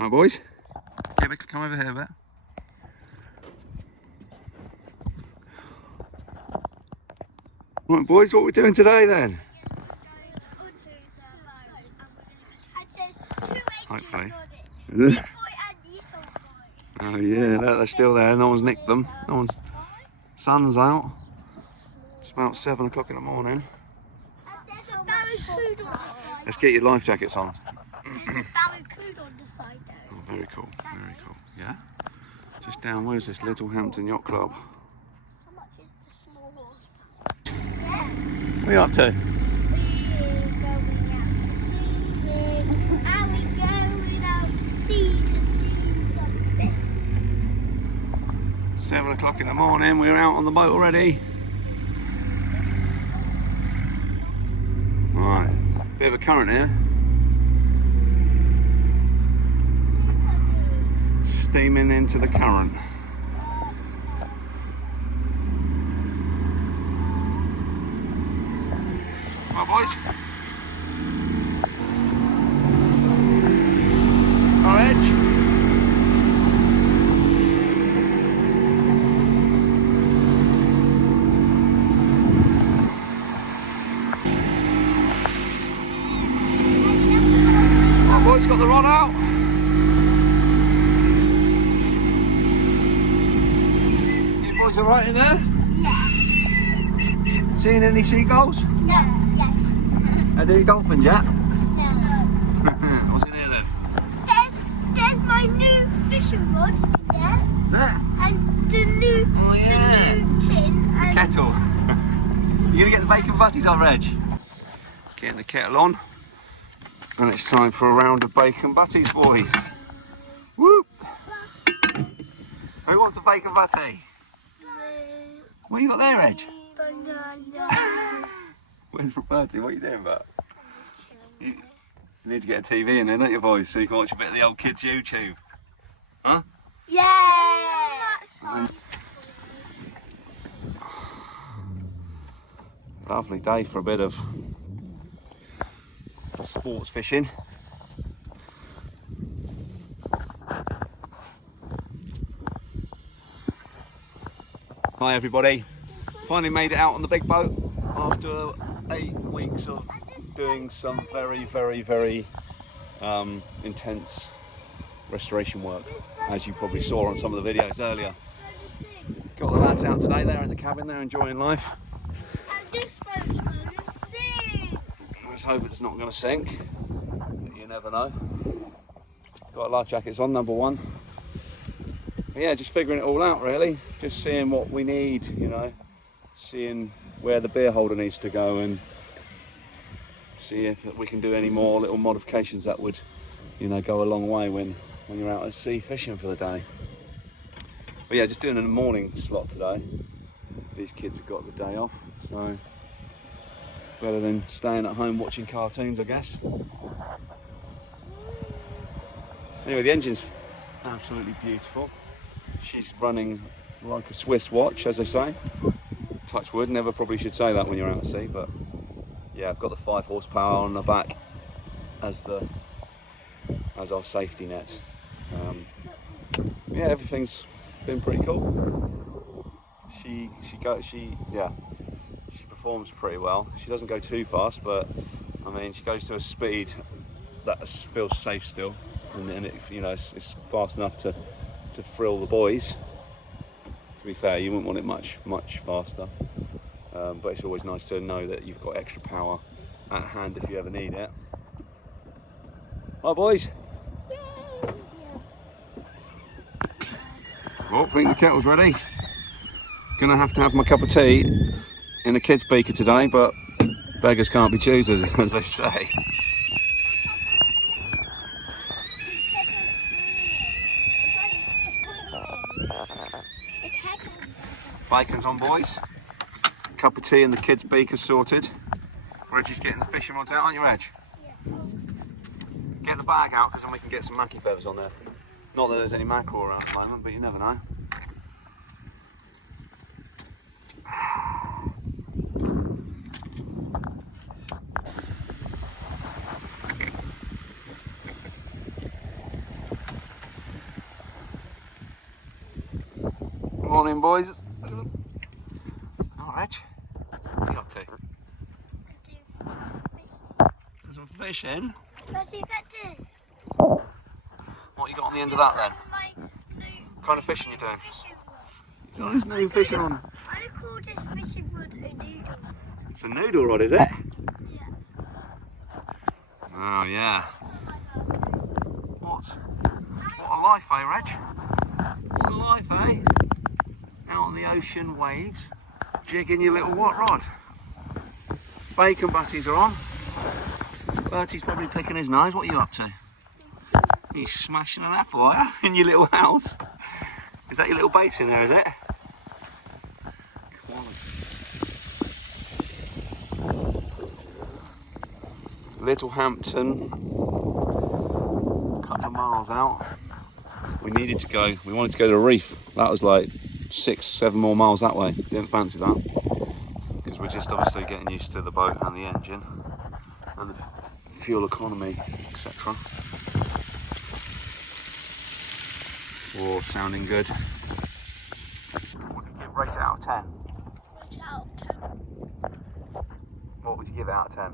Right, boys. Come over here a bit. Right, boys, what are we doing today then? Hopefully. Is it? Oh yeah, they're still there. No one's nicked them. No one's. Sun's out. It's about 7 o'clock in the morning. Let's get your life jackets on. There's a barracuda on the side there. Oh, very cool, very cool. Yeah? Just down, where's this? Littlehampton Yacht Club. How much is the small horsepower? Yes. What are you up to? We're going out to sea to see something. 7 o'clock in the morning, we're out on the boat already. Right, bit of a current here. Steaming into the current. Right, boys. Our edge. Right, boys, got the rod out. Boys all right in there? Yeah. Seeing any seagulls? No. Yes. Are there any dolphins yet? No. What's in here then? There's my new fishing rod in there. Is that? And the new, the new tin. And Kettle. You gonna get the bacon butties on, Reg? Getting the kettle on. And it's time for a round of bacon butties, boys. Whoop! Who wants a bacon butty? What you got there, Reg? banana. Where's Roberta? What are you doing, Bert? You need to get a TV in there, don't you, boys? So you can watch a bit of the old kids' YouTube. Huh? Yeah. Lovely day for a bit of sports fishing. Hi everybody, finally made it out on the big boat after 8 weeks of doing some very intense restoration work, as you probably saw on some of the videos earlier. Got the lads out today, they're in the cabin, they're enjoying life. And this boat's gonna sink. Let's hope it's not going to sink, but you never know. Got our life jackets on, number one. But yeah, just figuring it all out really, just seeing what we need, you know, seeing where the beer holder needs to go and see if we can do any more little modifications that would, you know, go a long way when you're out at sea fishing for the day. But yeah, just doing a morning slot today. These kids have got the day off, so better than staying at home watching cartoons, I guess. Anyway, the engine's absolutely beautiful. She's running like a Swiss watch, as they say. Touch wood, never probably should say that when you're out at sea, but yeah, I've got the 5 horsepower on the back as our safety net. Yeah, everything's been pretty cool. She performs pretty well. She doesn't go too fast, but I mean, she goes to a speed that feels safe still, and it, you know, it's fast enough to thrill the boys. To be fair, you wouldn't want it much faster, but it's always nice to know that you've got extra power at hand if you ever need it. Right, boys. Well, I think the kettle's ready. Gonna have to have my cup of tea in the kids' beaker today, but beggars can't be choosers, as they say. Bacon's on, boys. Cup of tea and the kids' beaker sorted. Reggie's getting the fishing rods out, aren't you, Reg? Yeah. Get the bag out, because then we can get some mackie feathers on there. Not that there's any mackerel around at the moment, but you never know. Morning, boys. All right. What are you up to? There's some fish in. Where do you get this? What you got on the end of that then? What kind of fishing you doing? You got this new fishing on. I call this fishing rod a noodle. It's a noodle rod, is it? Yeah. Oh yeah. What a life, eh, Reg? What a life, eh? Out on the ocean waves, jigging your little what rod? Bacon butties are on. Bertie's probably picking his nose. What are you up to? He's smashing an apple, are you? In your little house? Is that your little basin there, is it? Littlehampton, a couple of miles out. We wanted to go to the reef. That was like 6-7 more miles that way. Didn't fancy that. Because we're just obviously getting used to the boat and the engine and the fuel economy, etc. All sounding good. What would you give, rate it out of 10? Rate out of 10. What would you give it out of 10?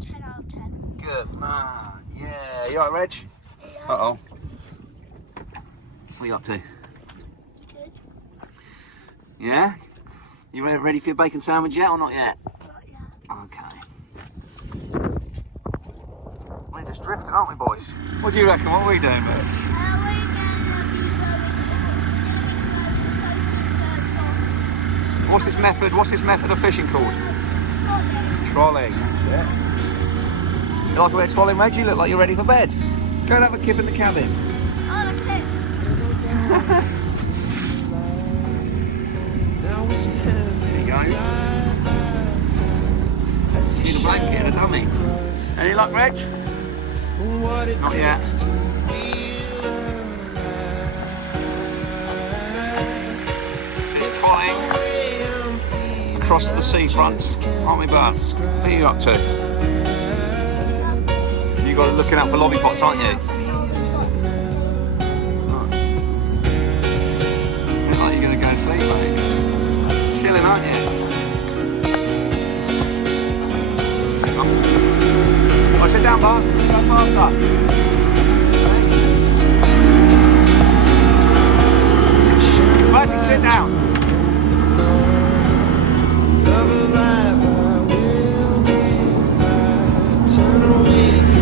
10 out of 10. Good man. Yeah, you alright, Reg? Yeah. Uh-oh. What are you up to? Good. Yeah? You ready for your bacon sandwich yet or not yet? Not yet. Okay. We're just drifting, aren't we, boys? What do you reckon? What are we doing, mate? What's this method of fishing called? Trolling. Yeah. You like a bit of trolling, Reg? You look like you're ready for bed. Go and have a kip in the cabin. Oh, okay. There you go. Need a blanket and a dummy. Any luck, Reg? Not yet. Just trolling across the seafront, aren't we, Bert? What are you up to? You got looking out for lollipops, aren't you? Look like you're going to go to sleep, mate. Chilling, aren't you? Oh, sit down, Bart. Go faster. Bertie, sit down. Love alive, I will give. I turn away.